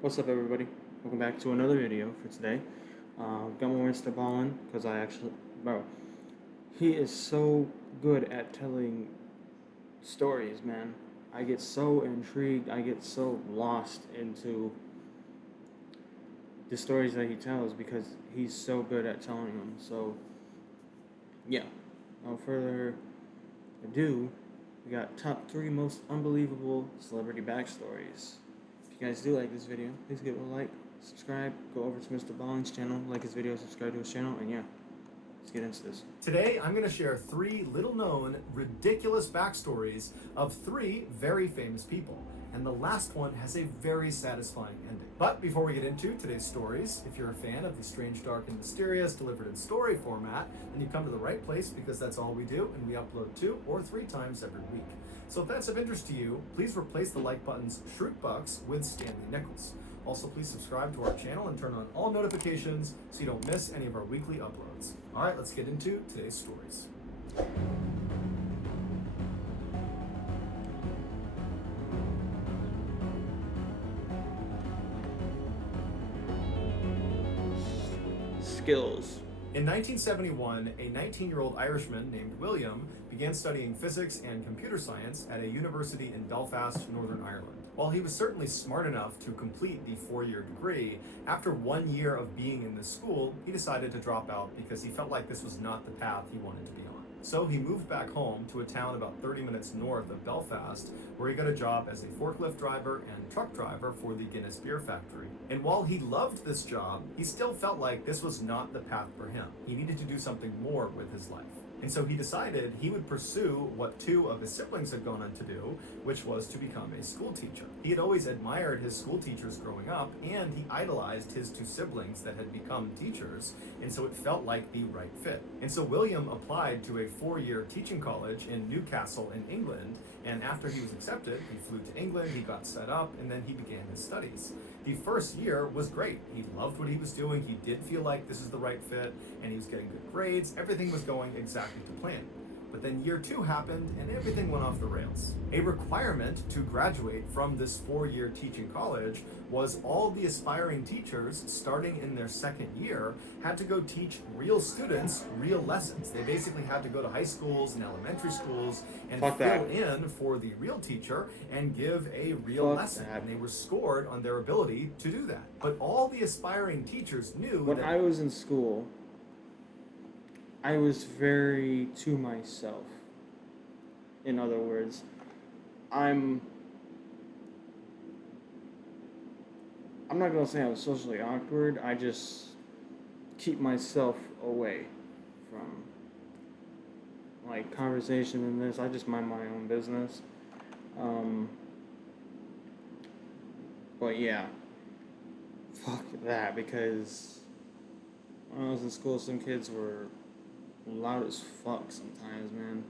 What's up, everybody? Welcome back to another video for today. Got more MrBallen because bro, he is so good at telling stories, man. I get so intrigued, I get so lost into the stories that he tells because he's so good at telling them. So, yeah, without further ado, we got top 3 most unbelievable celebrity backstories. If you guys do like this video, please give it a like, subscribe, go over to MrBallen's channel, like his video, subscribe to his channel, and yeah, let's get into this. Today, I'm going to share 3 little-known, ridiculous backstories of 3 very famous people. And the last one has a very satisfying ending. But before we get into today's stories, if you're a fan of the strange, dark, and mysterious delivered in story format, then you come to the right place because that's all we do, and we upload 2 or 3 times every week. So if that's of interest to you, please replace the like button's Shroot Bucks with Stanley Nichols. Also, please subscribe to our channel and turn on all notifications so you don't miss any of our weekly uploads. All right, let's get into today's stories. Skills. In 1971, a 19-year-old Irishman named William began studying physics and computer science at a university in Belfast, Northern Ireland. While he was certainly smart enough to complete the 4-year degree, after 1 year of being in this school, he decided to drop out because he felt like this was not the path he wanted to be on. So he moved back home to a town about 30 minutes north of Belfast, where he got a job as a forklift driver and truck driver for the Guinness Beer Factory. And while he loved this job, he still felt like this was not the path for him. He needed to do something more with his life. And so he decided he would pursue what 2 of his siblings had gone on to do, which was to become a school teacher. He had always admired his school teachers growing up, and he idolized his 2 siblings that had become teachers, and so it felt like the right fit. And so William applied to a 4-year teaching college in Newcastle in England, and after he was accepted, he flew to England, he got set up, and then he began his studies. The first year was great. He loved what he was doing. He did feel like this is the right fit, and he was getting good grades. Everything was going exactly to plan. But then year 2 happened, and everything went off the rails. A requirement to graduate from this 4-year teaching college was all the aspiring teachers, starting in their 2nd year, had to go teach real students real lessons. They basically had to go to high schools and elementary schools and fill in for the real teacher and give a real lesson. And they were scored on their ability to do that. But all the aspiring teachers knew When I was in school, I was very to myself. In other words, I'm not gonna say I'm socially awkward. I just keep myself away from like conversation in this. I just mind my own business. But yeah, fuck that, because when I was in school, some kids were loud as fuck sometimes, man.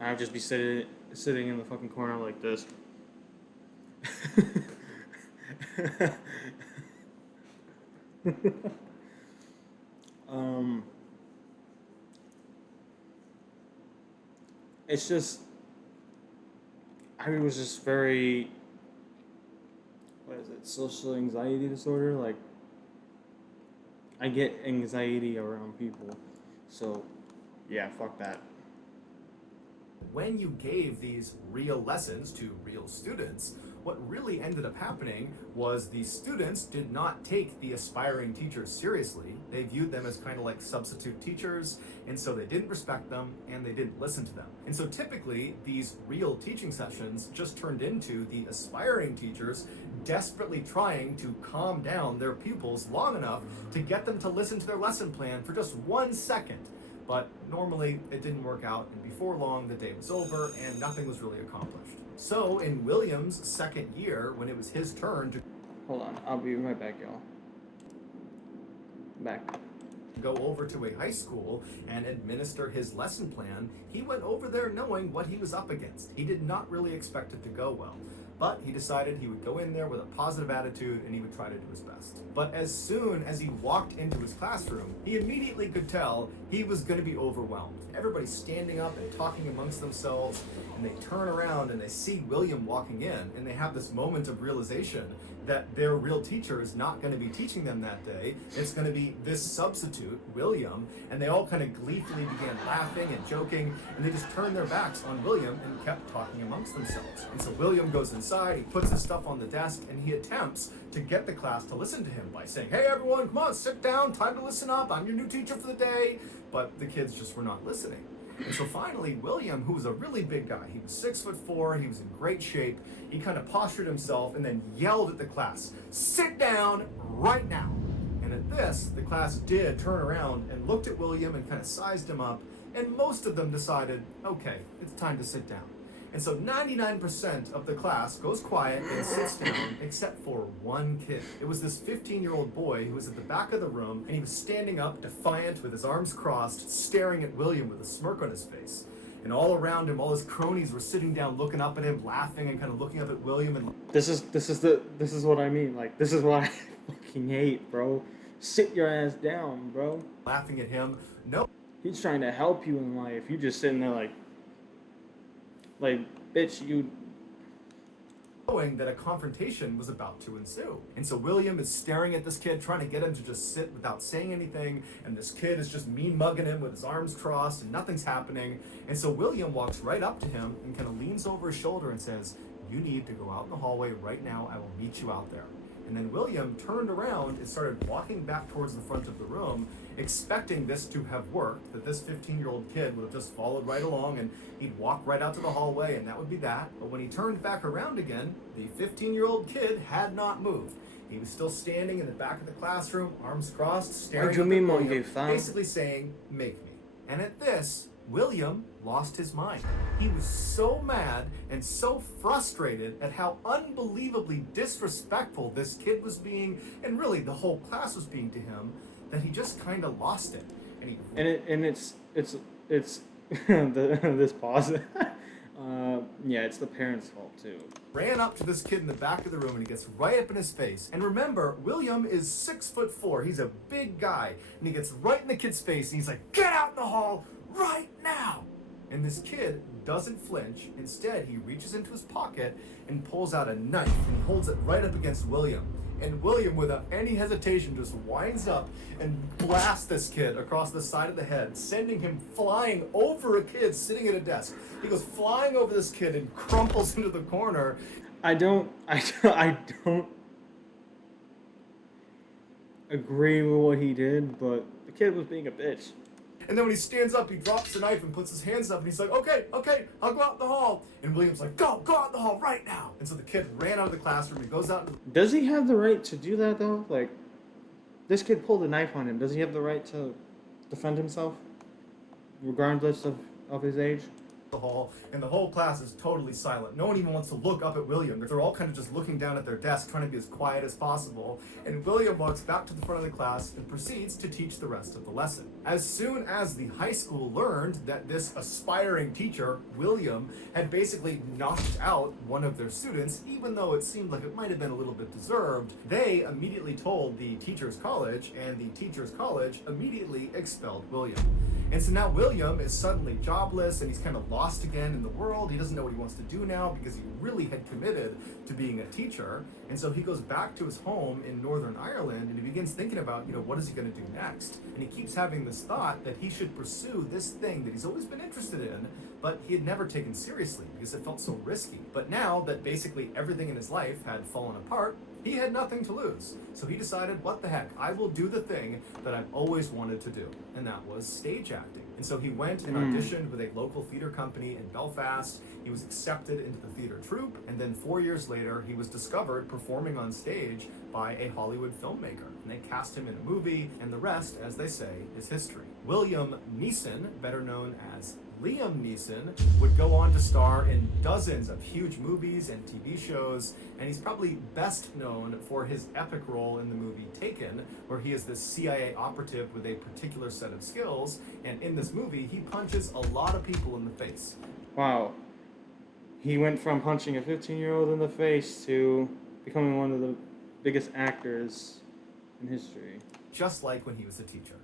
I'd just be sitting in the fucking corner like this. It's just, I was just very, what is it, social anxiety disorder? Like, I get anxiety around people. So, yeah, fuck that. When you gave these real lessons to real students, what really ended up happening was the students did not take the aspiring teachers seriously. They viewed them as kind of like substitute teachers, and so they didn't respect them and they didn't listen to them. And so typically these real teaching sessions just turned into the aspiring teachers desperately trying to calm down their pupils long enough to get them to listen to their lesson plan for just 1 second. But normally it didn't work out, and before long the day was over and nothing was really accomplished. So in William's 2nd year, when it was his turn to Hold on, I'll be right back, y'all. Back. go over to a high school and administer his lesson plan, he went over there knowing what he was up against. He did not really expect it to go well. But he decided he would go in there with a positive attitude and he would try to do his best. But as soon as he walked into his classroom, he immediately could tell he was going to be overwhelmed. Everybody's standing up and talking amongst themselves, and they turn around and they see William walking in, and they have this moment of realization that their real teacher is not going to be teaching them that day. It's going to be this substitute, William, and they all kind of gleefully began laughing and joking, and they just turned their backs on William and kept talking amongst themselves. And so William goes inside, he puts his stuff on the desk, and he attempts to get the class to listen to him by saying, "Hey everyone, come on, sit down, time to listen up, I'm your new teacher for the day." But the kids just were not listening. And so finally, William, who was a really big guy, he was 6'4", he was in great shape, he kind of postured himself and then yelled at the class, "Sit down right now." And at this, the class did turn around and looked at William and kind of sized him up, and most of them decided, okay, it's time to sit down. And so 99% of the class goes quiet and sits down, except for one kid. It was this 15-year-old boy who was at the back of the room, and he was standing up, defiant, with his arms crossed, staring at William with a smirk on his face. And all around him, all his cronies were sitting down, looking up at him, laughing, and kind of looking up at William. And This is what I mean. Like, this is what I fucking hate, bro. Sit your ass down, bro. laughing at him. No. He's trying to help you in life. You just sitting there like, bitch, you. Knowing that a confrontation was about to ensue. And so William is staring at this kid, trying to get him to just sit without saying anything, and this kid is just mean mugging him with his arms crossed, and nothing's happening. And so William walks right up to him and kind of leans over his shoulder and says, "You need to go out in the hallway right now, I will meet you out there." And then William turned around and started walking back towards the front of the room, expecting this to have worked, that this 15-year-old kid would have just followed right along and he'd walk right out to the hallway and that would be that. But when he turned back around again, the 15-year-old kid had not moved. He was still standing in the back of the classroom, arms crossed, staring What do you up mean, at William, monkey fam? basically saying, "Make me." And at this, William lost his mind. He was so mad and so frustrated at how unbelievably disrespectful this kid was being, and really the whole class was being to him, that he just kind of lost it. And It's this pause. Yeah, it's the parents' fault too. ran up to this kid in the back of the room, and he gets right up in his face. And remember, William is 6'4". He's a big guy, and he gets right in the kid's face, and he's like, "Get out in the hall right now!" And this kid doesn't flinch. Instead, he reaches into his pocket and pulls out a knife, and he holds it right up against William. And William, without any hesitation, just winds up and blasts this kid across the side of the head, sending him flying over a kid sitting at a desk. He goes flying over this kid and crumples into the corner. I don't agree with what he did, but the kid was being a bitch. And then when he stands up, he drops the knife and puts his hands up, and he's like, okay, I'll go out in the hall. And William's like, go out in the hall right now. And so the kid ran out of the classroom, he goes out. Does he have the right to do that though? Like, this kid pulled a knife on him. Does he have the right to defend himself, regardless of his age? The hall, and the whole class is totally silent. No one even wants to look up at William. They're all kind of just looking down at their desk, trying to be as quiet as possible. And William walks back to the front of the class and proceeds to teach the rest of the lesson. As soon as the high school learned that this aspiring teacher, William, had basically knocked out one of their students, even though it seemed like it might have been a little bit deserved, they immediately told the teacher's college, and the teacher's college immediately expelled William. And so now William is suddenly jobless, and he's kind of lost again in the world. He doesn't know what he wants to do now because he really had committed to being a teacher. And so he goes back to his home in Northern Ireland, and he begins thinking about, what is he going to do next? And he keeps having this thought that he should pursue this thing that he's always been interested in, but he had never taken seriously because it felt so risky. But now that basically everything in his life had fallen apart, he had nothing to lose. So he decided, what the heck, I will do the thing that I've always wanted to do, and that was stage acting. And so he went and auditioned with a local theater company in Belfast. He was accepted into the theater troupe, and then 4 years later, he was discovered performing on stage by a Hollywood filmmaker. And they cast him in a movie, and the rest, as they say, is history. William Neeson, better known as Liam Neeson, would go on to star in dozens of huge movies and TV shows, and he's probably best known for his epic role in the movie Taken, where he is this CIA operative with a particular set of skills, and in this movie, he punches a lot of people in the face. Wow. He went from punching a 15-year-old in the face to becoming one of the biggest actors in history. Just like when he was a teacher.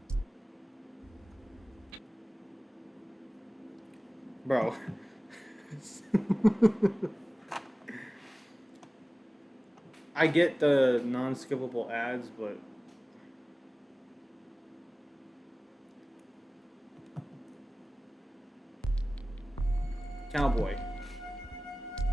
Bro. I get the non-skippable ads, but cowboy,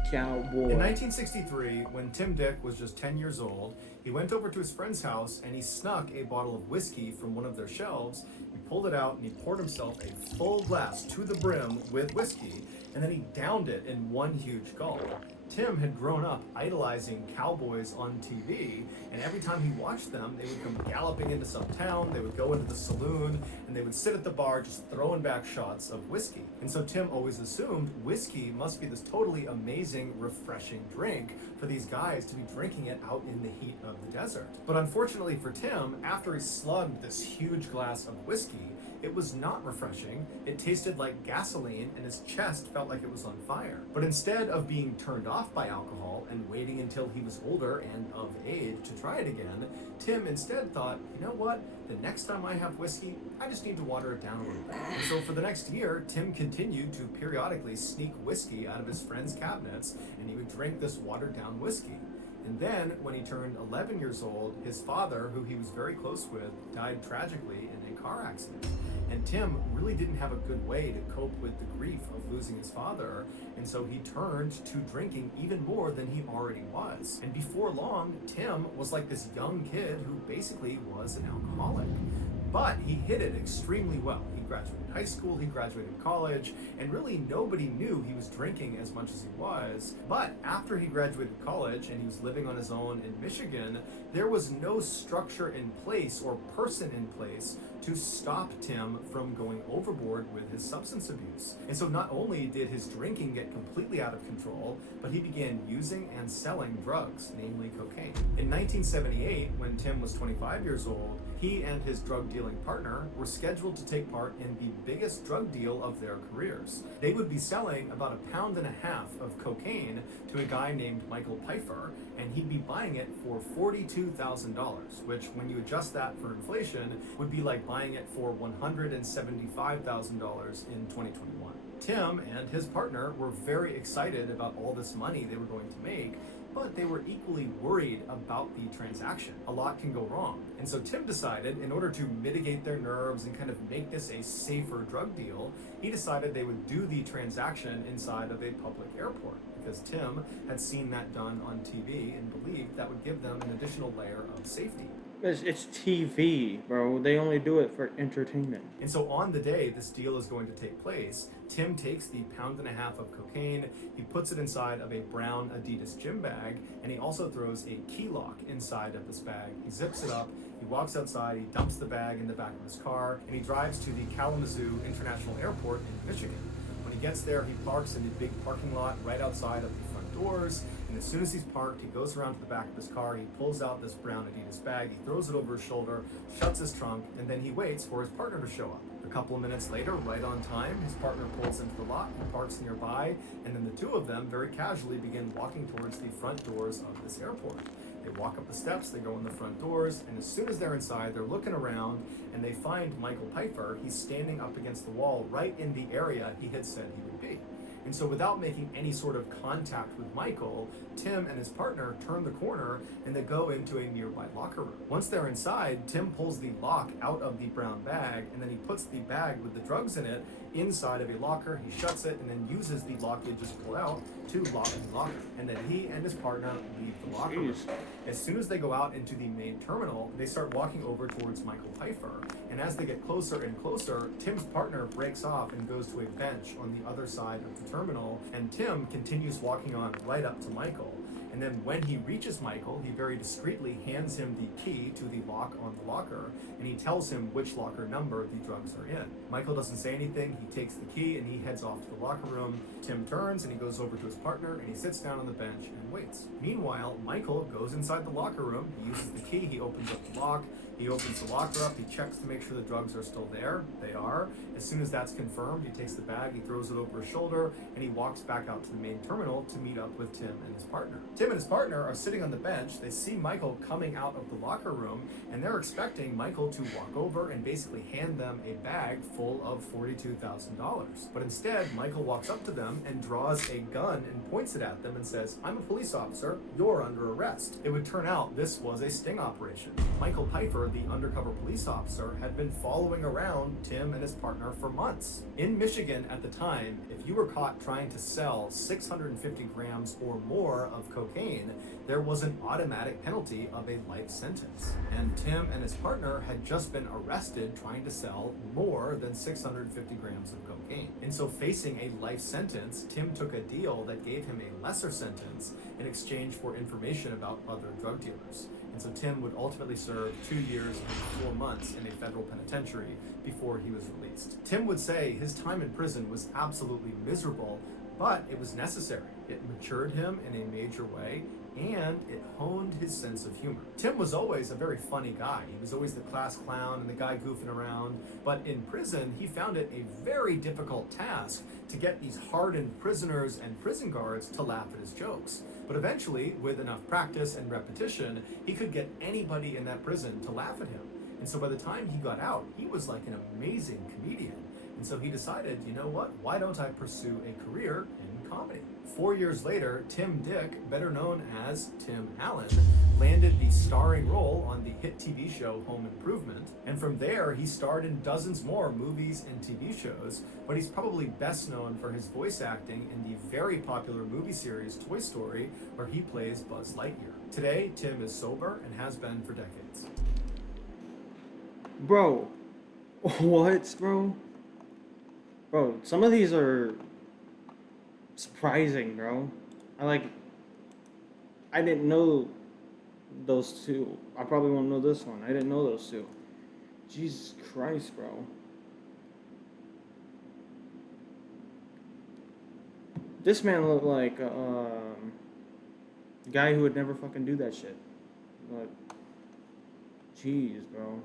In cowboy. 1963, when Tim Dick was just 10 years old, he went over to his friend's house and he snuck a bottle of whiskey from one of their shelves. He pulled it out and he poured himself a full glass to the brim with whiskey, and then he downed it in one huge gulp. Tim had grown up idolizing cowboys on TV, and every time he watched them, they would come galloping into some town, they would go into the saloon, and they would sit at the bar just throwing back shots of whiskey. And so Tim always assumed whiskey must be this totally amazing, refreshing drink for these guys to be drinking it out in the heat of the desert. But unfortunately for Tim, after he slugged this huge glass of whiskey, it was not refreshing. It tasted like gasoline, and his chest felt like it was on fire. But instead of being turned off by alcohol and waiting until he was older and of age to try it again, Tim instead thought, you know what? The next time I have whiskey, I just need to water it down a little bit. And so for the next year, Tim continued to periodically sneak whiskey out of his friends' cabinets, and he would drink this watered down whiskey. And then, when he turned 11 years old, his father, who he was very close with, died tragically in a car accident. And Tim really didn't have a good way to cope with the grief of losing his father, and so he turned to drinking even more than he already was. And before long, Tim was like this young kid who basically was an alcoholic. But he hid it extremely well. He graduated high school, he graduated college, and really nobody knew he was drinking as much as he was. But after he graduated college and he was living on his own in Michigan, there was no structure in place or person in place to stop Tim from going overboard with his substance abuse. And so not only did his drinking get completely out of control, but he began using and selling drugs, namely cocaine. In 1978, when Tim was 25 years old, he and his drug dealing partner were scheduled to take part in the biggest drug deal of their careers. They would be selling about 1.5 pounds of cocaine to a guy named Michael Pfeiffer, and he'd be buying it for $42,000, which, when you adjust that for inflation, would be like buying it for $175,000 in 2021. Tim and his partner were very excited about all this money they were going to make, but they were equally worried about the transaction. A lot can go wrong. And so Tim decided, in order to mitigate their nerves and kind of make this a safer drug deal, he decided they would do the transaction inside of a public airport, because Tim had seen that done on TV and believed that would give them an additional layer of safety. It's TV, bro. They only do it for entertainment. And so on the day this deal is going to take place, Tim takes the 1.5 pounds of cocaine, he puts it inside of a brown Adidas gym bag, and he also throws a key lock inside of this bag. He zips it up, he walks outside, he dumps the bag in the back of his car, and he drives to the Kalamazoo International Airport in Michigan. When he gets there, he parks in the big parking lot right outside of the front doors, and as soon as he's parked, he goes around to the back of his car, he pulls out this brown Adidas bag, he throws it over his shoulder, shuts his trunk, and then he waits for his partner to show up. A couple of minutes later, right on time, his partner pulls into the lot, he parks nearby, and then the two of them very casually begin walking towards the front doors of this airport. They walk up the steps, they go in the front doors, and as soon as they're inside, they're looking around, and they find Michael Pfeiffer. He's standing up against the wall right in the area he had said he would be. And so without making any sort of contact with Michael, Tim and his partner turn the corner and they go into a nearby locker room. Once they're inside, Tim pulls the lock out of the brown bag, and then he puts the bag with the drugs in it inside of a locker. He shuts it and then uses the lock he just pulled out to lock the locker. And then he and his partner leave the locker room. As soon as they go out into the main terminal, they start walking over towards Michael Pfeiffer. And as they get closer and closer, Tim's partner breaks off and goes to a bench on the other side of the terminal, and Tim continues walking on right up to Michael. And then when he reaches Michael, he very discreetly hands him the key to the lock on the locker, and he tells him which locker number the drugs are in. Michael doesn't say anything, he takes the key and he heads off to the locker room. Tim turns and he goes over to his partner and he sits down on the bench and and waits. Meanwhile, Michael goes inside the locker room, he uses the key, he opens up the lock, he opens the locker up, he checks to make sure the drugs are still there. They are. As soon as that's confirmed, he takes the bag, he throws it over his shoulder, and he walks back out to the main terminal to meet up with Tim and his partner. Tim and his partner are sitting on the bench, they see Michael coming out of the locker room, and they're expecting Michael to walk over and basically hand them a bag full of $42,000. But instead, Michael walks up to them and draws a gun and points it at them and says, "I'm a police officer, you're under arrest." It would turn out this was a sting operation. Michael Pfeiffer, the undercover police officer, had been following around Tim and his partner for months. In Michigan at the time, if you were caught trying to sell 650 grams or more of cocaine, there was an automatic penalty of a life sentence. And Tim and his partner had just been arrested trying to sell more than 650 grams of cocaine. And so facing a life sentence, Tim took a deal that gave him a lesser sentence in exchange for information about other drug dealers. And so Tim would ultimately serve 2 years and 4 months in a federal penitentiary before he was released. Tim would say his time in prison was absolutely miserable, but it was necessary. It matured him in a major way, and it honed his sense of humor. Tim was always a very funny guy. He was always the class clown and the guy goofing around, but in prison, he found it a very difficult task to get these hardened prisoners and prison guards to laugh at his jokes. But eventually, with enough practice and repetition, he could get anybody in that prison to laugh at him. And so by the time he got out, he was like an amazing comedian. And so he decided, you know what, why don't I pursue a career in comedy? 4 years later, Tim Dick, better known as Tim Allen, landed the starring role on the hit TV show Home Improvement. And from there, he starred in dozens more movies and TV shows, but he's probably best known for his voice acting in the very popular movie series Toy Story, where he plays Buzz Lightyear. Today, Tim is sober and has been for decades. Bro, what, bro? Bro, some of these are surprising, bro. I didn't know those two. I probably won't know this one. I didn't know those two. Jesus Christ, bro. This man looked like a guy who would never fucking do that shit. Like, jeez, bro.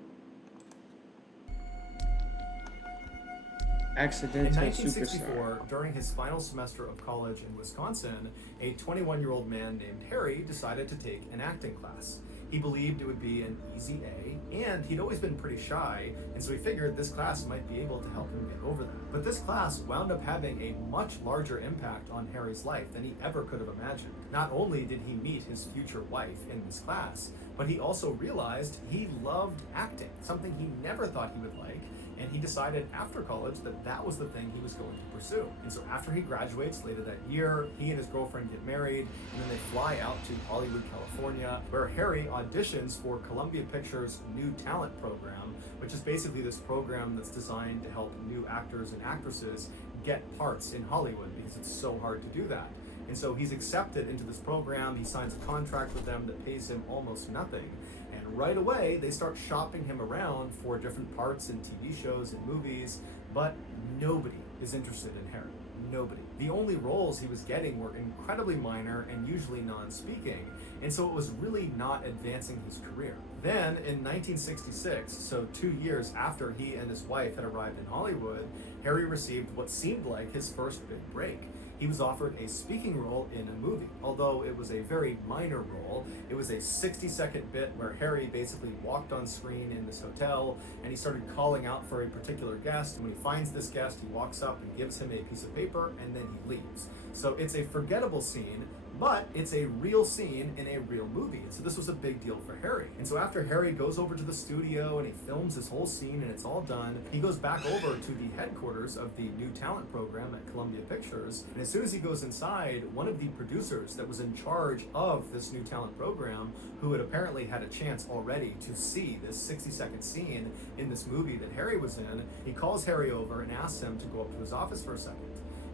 Accidental In superstar. 1964, during his final semester of college in Wisconsin, a 21-year-old man named Harry decided to take an acting class. He believed it would be an easy A, and he'd always been pretty shy, and so he figured this class might be able to help him get over that. But this class wound up having a much larger impact on Harry's life than he ever could have imagined. Not only did he meet his future wife in this class, but he also realized he loved acting, something he never thought he would like. And he decided after college that that was the thing he was going to pursue. And so after he graduates later that year, he and his girlfriend get married, and then they fly out to Hollywood, California, where Harry auditions for Columbia Pictures' New Talent Program, which is basically this program that's designed to help new actors and actresses get parts in Hollywood because it's so hard to do that. And so he's accepted into this program, he signs a contract with them that pays him almost nothing. And right away, they start shopping him around for different parts in TV shows and movies, but nobody is interested in Harry. Nobody. The only roles he was getting were incredibly minor and usually non-speaking, and so it was really not advancing his career. Then, in 1966, so 2 years after he and his wife had arrived in Hollywood, Harry received what seemed like his first big break. He was offered a speaking role in a movie. Although it was a very minor role, it was a 60-second bit where Harry basically walked on screen in this hotel and he started calling out for a particular guest. And when he finds this guest, he walks up and gives him a piece of paper and then he leaves. So it's a forgettable scene, but it's a real scene in a real movie. So this was a big deal for Harry. And so after Harry goes over to the studio and he films this whole scene and it's all done, he goes back over to the headquarters of the New Talent Program at Columbia Pictures. And as soon as he goes inside, one of the producers that was in charge of this New Talent Program, who had apparently had a chance already to see this 60-second scene in this movie that Harry was in, he calls Harry over and asks him to go up to his office for a second.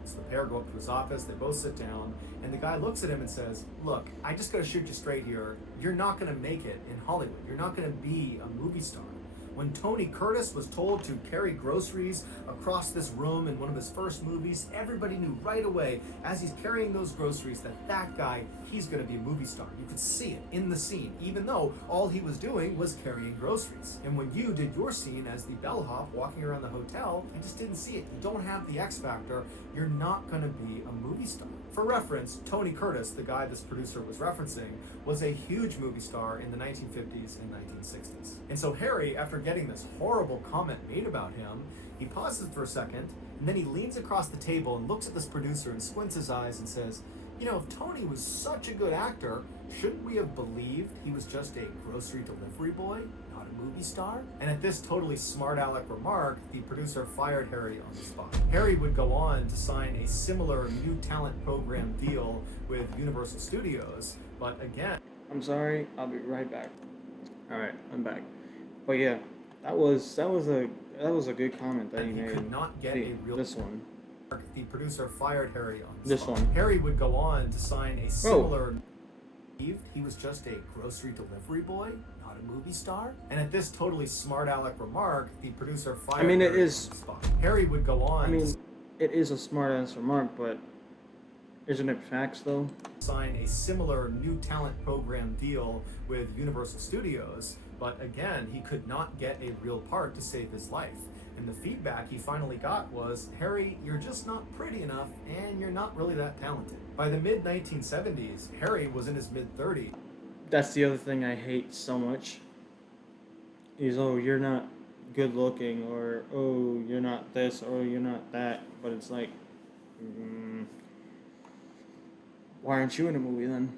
So the pair go up to his office, they both sit down, and the guy looks at him and says, "Look, I just gotta shoot you straight here. You're not gonna make it in Hollywood. You're not gonna be a movie star." When Tony Curtis was told to carry groceries across this room in one of his first movies, everybody knew right away as he's carrying those groceries that guy, he's going to be a movie star. You could see it in the scene, even though all he was doing was carrying groceries. And when you did your scene as the bellhop walking around the hotel, I just didn't see it. You don't have the X factor. You're not going to be a movie star. For reference, Tony Curtis, the guy this producer was referencing, was a huge movie star in the 1950s and 1960s. And so Harry, after getting this horrible comment made about him, he pauses for a second, and then he leans across the table and looks at this producer and squints his eyes and says, you know, if Tony was such a good actor, shouldn't we have believed he was just a grocery delivery boy, not a movie star? And at this totally smart aleck remark, the producer fired Harry on the spot. Harry would go on to sign a similar new talent program deal with Universal Studios, but again... I'm sorry, I'll be right back. Alright, I'm back. But yeah, that was a good comment that he made. Could not get a real... This one. The producer fired Harry on the This spot. one. Harry would go on to sign a similar... He was just a grocery delivery boy, not a movie star. And at this totally smart aleck remark, the producer fired Harry on the spot. Harry would go on... it is a smart ass remark, but isn't it facts though? Sign a similar new talent program deal with Universal Studios, but again, he could not get a real part to save his life. And the feedback he finally got was, Harry, you're just not pretty enough, and you're not really that talented. By the mid-1970s, Harry was in his mid-30s. That's the other thing I hate so much. Is, oh, you're not good looking, or, oh, you're not this, or you're not that. But it's like, why aren't you in a movie then?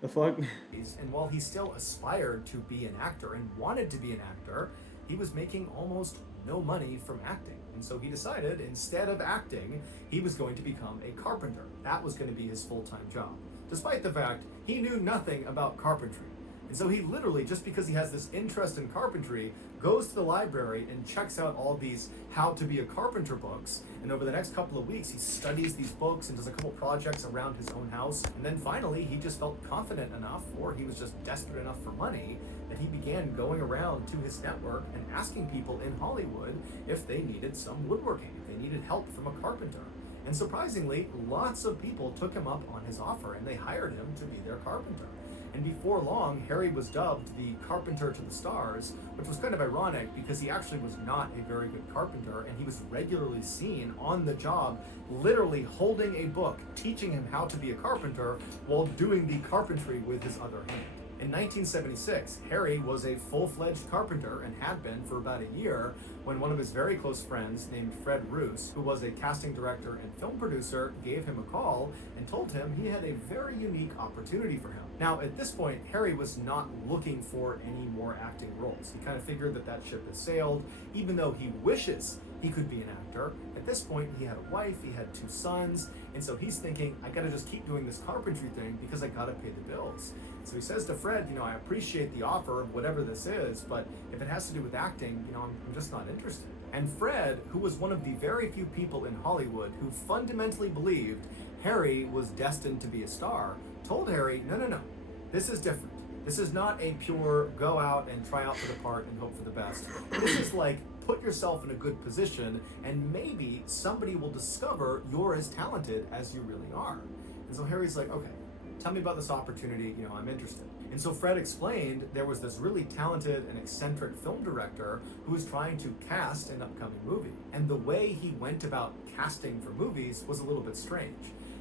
The fuck? And while he still aspired to be an actor and wanted to be an actor, he was making almost no money from acting. And so he decided, instead of acting, he was going to become a carpenter. That was going to be his full-time job, despite the fact he knew nothing about carpentry. And so he literally, just because he has this interest in carpentry, goes to the library and checks out all these how to be a carpenter books. And over the next couple of weeks, he studies these books and does a couple projects around his own house. And then finally, he just felt confident enough, or he was just desperate enough for money, that he began going around to his network and asking people in Hollywood if they needed some woodworking, if they needed help from a carpenter. And surprisingly, lots of people took him up on his offer and they hired him to be their carpenter. And before long, Harry was dubbed the Carpenter to the Stars, which was kind of ironic because he actually was not a very good carpenter, and he was regularly seen on the job, literally holding a book, teaching him how to be a carpenter while doing the carpentry with his other hand. In 1976, Harry was a full-fledged carpenter and had been for about a year when one of his very close friends named Fred Roos, who was a casting director and film producer, gave him a call and told him he had a very unique opportunity for him. Now, at this point, Harry was not looking for any more acting roles. He kind of figured that that ship had sailed, even though he wishes he could be an actor. At this point, he had a wife, he had 2 sons, and so he's thinking, I gotta just keep doing this carpentry thing because I gotta pay the bills. So he says to Fred, I appreciate the offer of whatever this is, but if it has to do with acting, I'm just not interested. And Fred, who was one of the very few people in Hollywood who fundamentally believed Harry was destined to be a star, told Harry, no, this is different. This is not a pure go out and try out for the part and hope for the best. This is like, put yourself in a good position and maybe somebody will discover you're as talented as you really are. And so Harry's like, okay, tell me about this opportunity, I'm interested. And so Fred explained there was this really talented and eccentric film director who was trying to cast an upcoming movie. And the way he went about casting for movies was a little bit strange.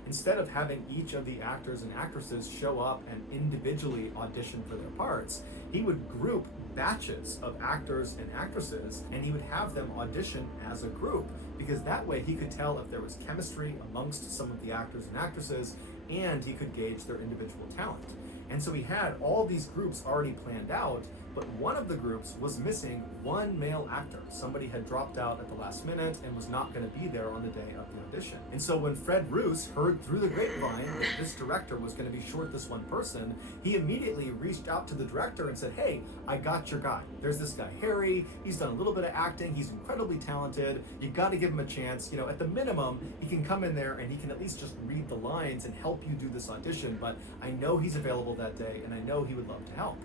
Instead of having each of the actors and actresses show up and individually audition for their parts, he would group batches of actors and actresses, and he would have them audition as a group, because that way he could tell if there was chemistry amongst some of the actors and actresses, and he could gauge their individual talent. And so he had all these groups already planned out, but one of the groups was missing one male actor. Somebody had dropped out at the last minute and was not going to be there on the day of the audition. And so when Fred Roos heard through the grapevine that this director was going to be short this one person, he immediately reached out to the director and said, hey, I got your guy. There's this guy, Harry. He's done a little bit of acting. He's incredibly talented. You got to give him a chance. At the minimum, he can come in there and he can at least just read the lines and help you do this audition. But I know he's available that day and I know he would love to help.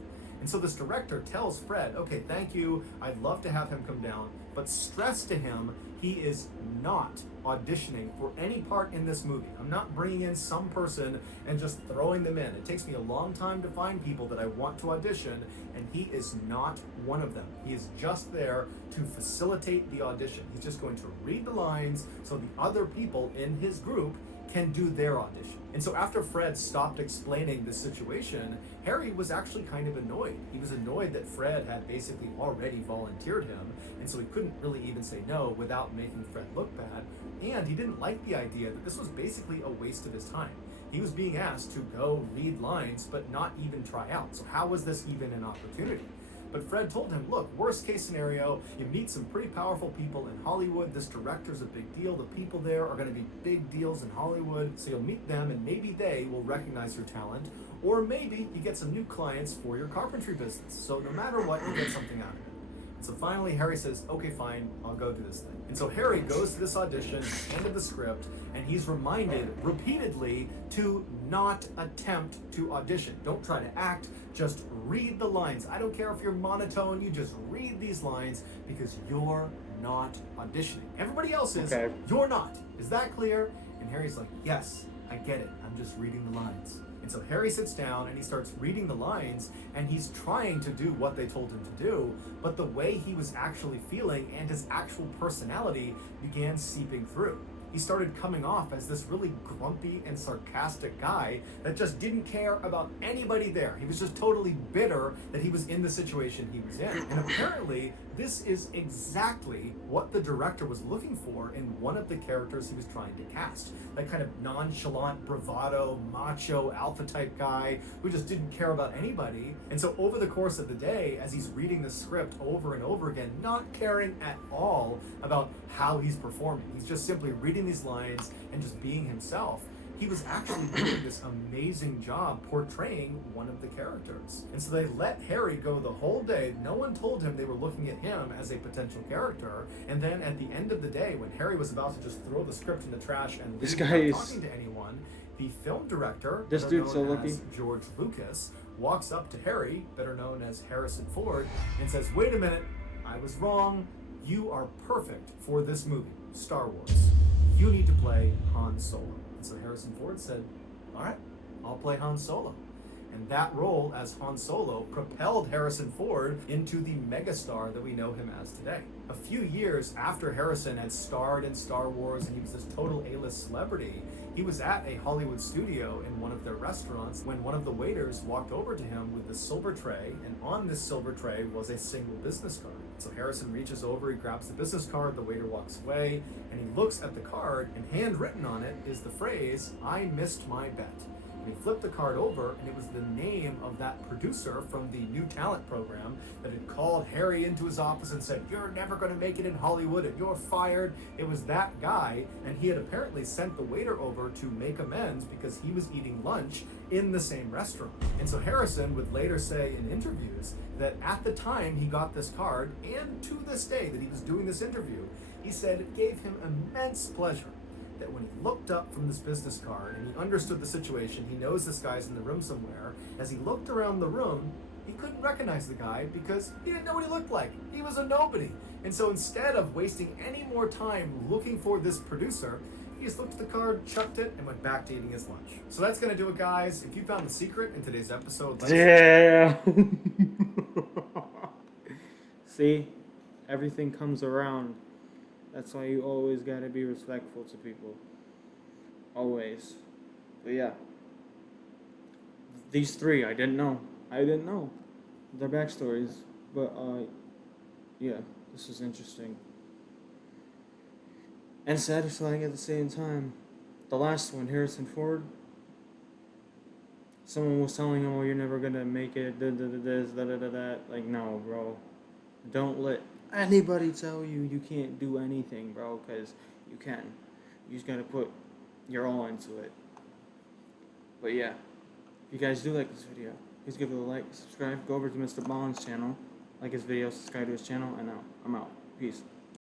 And so this director tells Fred, okay, thank you, I'd love to have him come down, but stress to him he is not auditioning for any part in this movie. I'm not bringing in some person and just throwing them in. It takes me a long time to find people that I want to audition, and he is not one of them. He is just there to facilitate the audition. He's just going to read the lines so the other people in his group can do their audition. And so after Fred stopped explaining the situation, Harry was actually kind of annoyed. He was annoyed that Fred had basically already volunteered him, and so he couldn't really even say no without making Fred look bad. And he didn't like the idea that this was basically a waste of his time. He was being asked to go read lines, but not even try out. So how was this even an opportunity? But Fred told him, look, worst case scenario, you meet some pretty powerful people in Hollywood. This director's a big deal. The people there are going to be big deals in Hollywood. So you'll meet them and maybe they will recognize your talent. Or maybe you get some new clients for your carpentry business. So no matter what, you get something out of it. So finally, Harry says, okay, fine, I'll go do this thing. And so Harry goes to this audition, handed the script, and he's reminded repeatedly to not attempt to audition. Don't try to act, just read the lines. I don't care if you're monotone, you just read these lines because you're not auditioning. Everybody else is, Okay. You're not. Is that clear? And Harry's like, yes, I get it. I'm just reading the lines. And so Harry sits down and he starts reading the lines, and he's trying to do what they told him to do, but the way he was actually feeling and his actual personality began seeping through. He started coming off as this really grumpy and sarcastic guy that just didn't care about anybody there. He was just totally bitter that he was in the situation he was in. And apparently, this is exactly what the director was looking for in one of the characters he was trying to cast. That kind of nonchalant, bravado, macho, alpha type guy who just didn't care about anybody. And so over the course of the day, as he's reading the script over and over again, not caring at all about how he's performing, he's just simply reading these lines and just being himself. He was actually doing this amazing job portraying one of the characters. And so they let Harry go the whole day. No one told him they were looking at him as a potential character. And then at the end of the day, when Harry was about to just throw the script in the trash and leave without talking to anyone, the film director, This better dude's so known lucky. as George Lucas, walks up to Harry, better known as Harrison Ford, and says, wait a minute, I was wrong. You are perfect for this movie, Star Wars. You need to play Han Solo. And so Harrison Ford said, all right, I'll play Han Solo. And that role as Han Solo propelled Harrison Ford into the megastar that we know him as today. A few years after Harrison had starred in Star Wars and he was this total A-list celebrity, he was at a Hollywood studio in one of their restaurants when one of the waiters walked over to him with a silver tray, and on this silver tray was a single business card. So Harrison reaches over, he grabs the business card, the waiter walks away, and he looks at the card, and handwritten on it is the phrase, I missed my bet. And he flipped the card over, and it was the name of that producer from the new talent program that had called Harry into his office and said, you're never going to make it in Hollywood and you're fired. It was that guy, and he had apparently sent the waiter over to make amends because he was eating lunch in the same restaurant. And so Harrison would later say in interviews that at the time he got this card, and to this day that he was doing this interview, he said it gave him immense pleasure that when he looked up from this business card and he understood the situation, he knows this guy's in the room somewhere, as he looked around the room, he couldn't recognize the guy because he didn't know what he looked like. He was a nobody. And so instead of wasting any more time looking for this producer, he just looked at the card, chucked it, and went back to eating his lunch. So that's going to do it, guys. If you found the secret in today's episode, Yeah. See, everything comes around. That's why you always gotta be respectful to people. Always. But yeah. These three, I didn't know. Their backstories. But, yeah, this is interesting. And satisfying at the same time. The last one, Harrison Ford. Someone was telling him, oh, you're never gonna make it, this, that. Like, no, bro. Don't let anybody tell you you can't do anything, bro, because you can. You just gotta put your all into it. But yeah, if you guys do like this video, please give it a like, subscribe, go over to MrBallen's channel, like his video, subscribe to his channel, and I'm out. Peace.